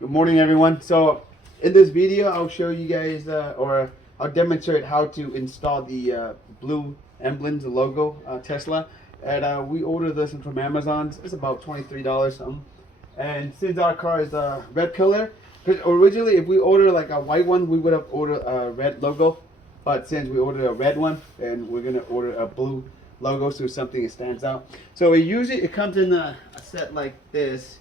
Good morning, everyone. So in this video, I'll show you guys, or I'll demonstrate how to install the blue emblem, the logo, Tesla. And we ordered this from Amazon. It's about $23 something. And since our car is a red color, because originally if we order like a white one, we would have ordered a red logo. But since we ordered a red one, and we're gonna order a blue logo, so something that stands out. So it comes in a set like this.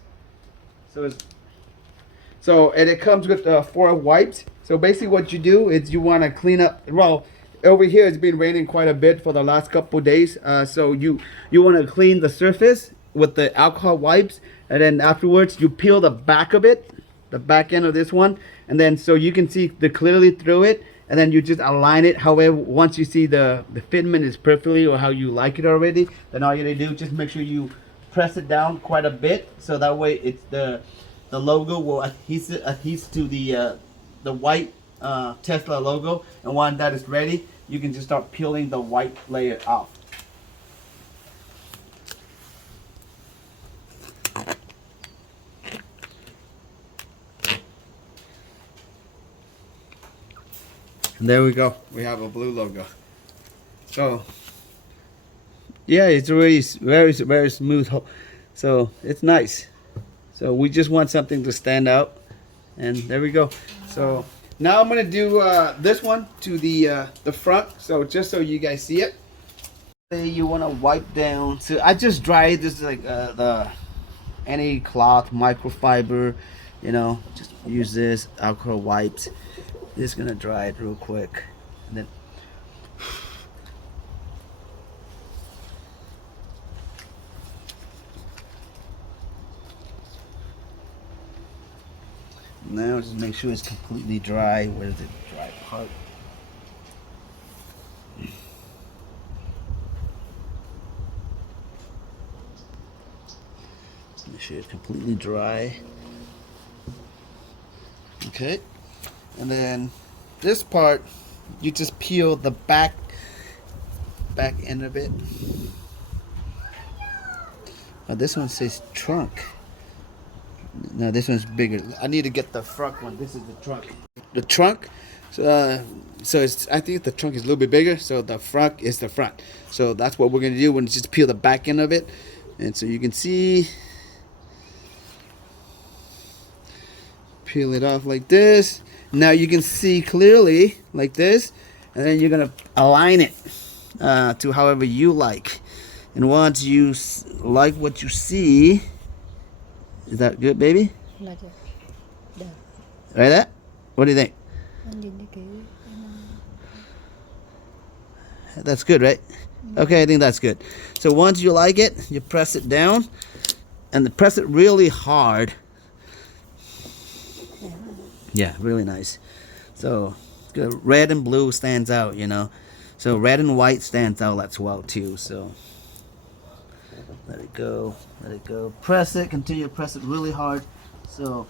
And it comes with 4 wipes. So basically what you do is you want to clean up. Well, over here it's been raining quite a bit for the last couple days. So you want to clean the surface with the alcohol wipes. And then afterwards you peel the back of it, the back end of this one. And then so you can see clearly through it. And then you just align it. However, once you see the fitment is perfectly or how you like it already, then all you gotta do, just make sure you press it down quite a bit. So that way it's the logo will adhere to the white Tesla logo, and when that is ready, you can just start peeling the white layer off. And there we go. We have a blue logo. So yeah, it's really very smooth. So it's nice. So we just want something to stand out, and there we go. So now I'm gonna do this one to the front. So just so you guys see it, you want to wipe down. So I just dried this like any cloth, microfiber, just use this alcohol wipes. Just gonna dry it real quick, and then. Now just make sure it's completely dry. Where's the dry part? Make sure it's completely dry. Okay. And then this part, you just peel the back end of it. Oh, this one says trunk. No, this one's bigger. I need to get the front one. This is the trunk. The trunk. So I think the trunk is a little bit bigger. So the front is the front. So that's what we're gonna do. We're gonna just peel the back end of it, and so you can see. Peel it off like this. Now you can see clearly like this, and then you're gonna align it to however you like. And once you like what you see. Is that good, baby? Right there? What do you think? That's good, right? Okay, I think that's good. So once you like it, you press it down, and press it really hard. Yeah, really nice. So good. Red and blue stands out, So red and white stands out as well too. So let it go. Let it go. Press it. Continue to press it really hard. So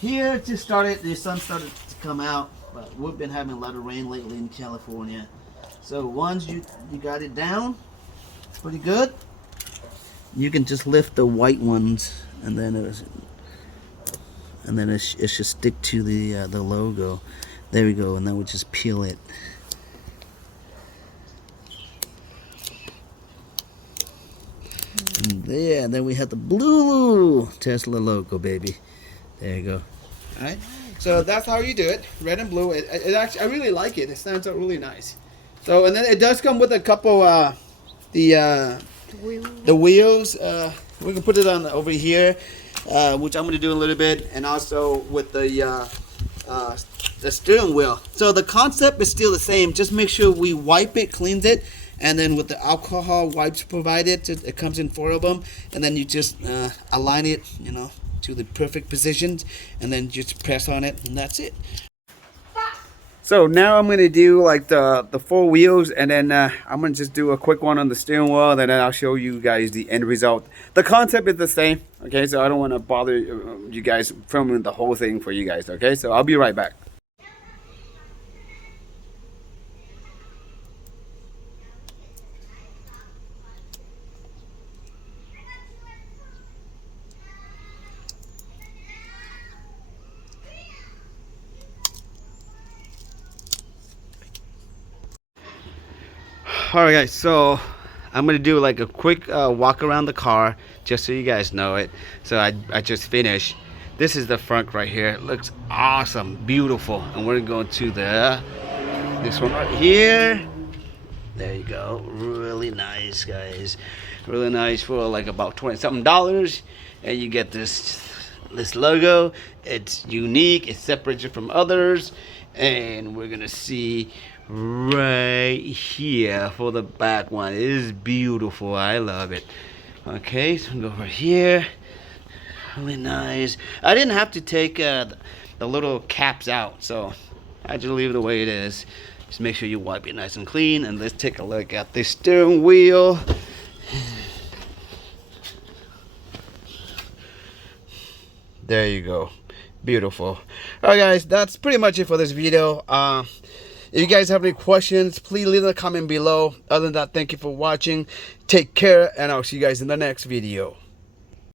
here the sun started to come out, but we've been having a lot of rain lately in California. So once you got it down, pretty good. You can just lift the white ones, and then it should stick to the logo. There we go. And then we just peel it. And then we have the blue Tesla logo, baby. There you go. All right. So that's how you do it. Red and blue. It actually, I really like it. It stands out really nice. So, and then it does come with a couple the wheels. We can put it on over here, which I'm gonna do a little bit, and also with the steering wheel. So the concept is still the same. Just make sure we wipe it, cleans it. And then with the alcohol wipes provided, it comes in 4 of them. And then you just align it, to the perfect positions. And then just press on it, and that's it. So now I'm going to do like the 4 wheels. And then I'm going to just do a quick one on the steering wheel. And then I'll show you guys the end result. The concept is the same. Okay, so I don't want to bother you guys filming the whole thing for you guys. Okay, so I'll be right back. Alright guys, so I'm gonna do like a quick walk around the car just so you guys know it. So I just finished. This is the front right here. It looks awesome, beautiful. And we're going to this one right here. There you go. Really nice, guys. Really nice for like about $20-something. And you get this logo. It's unique. It separates you from others. And we're gonna see right here for the back one. It is beautiful. I love it. Okay, so go over here. Really nice. I didn't have to take the little caps out, so I just leave it the way it is. Just make sure you wipe it nice and clean. And let's take a look at the steering wheel. There you go. Beautiful. Alright guys, that's pretty much it for this video. If you guys have any questions, please leave a comment below. Other than that, thank you for watching. Take care, and I'll see you guys in the next video.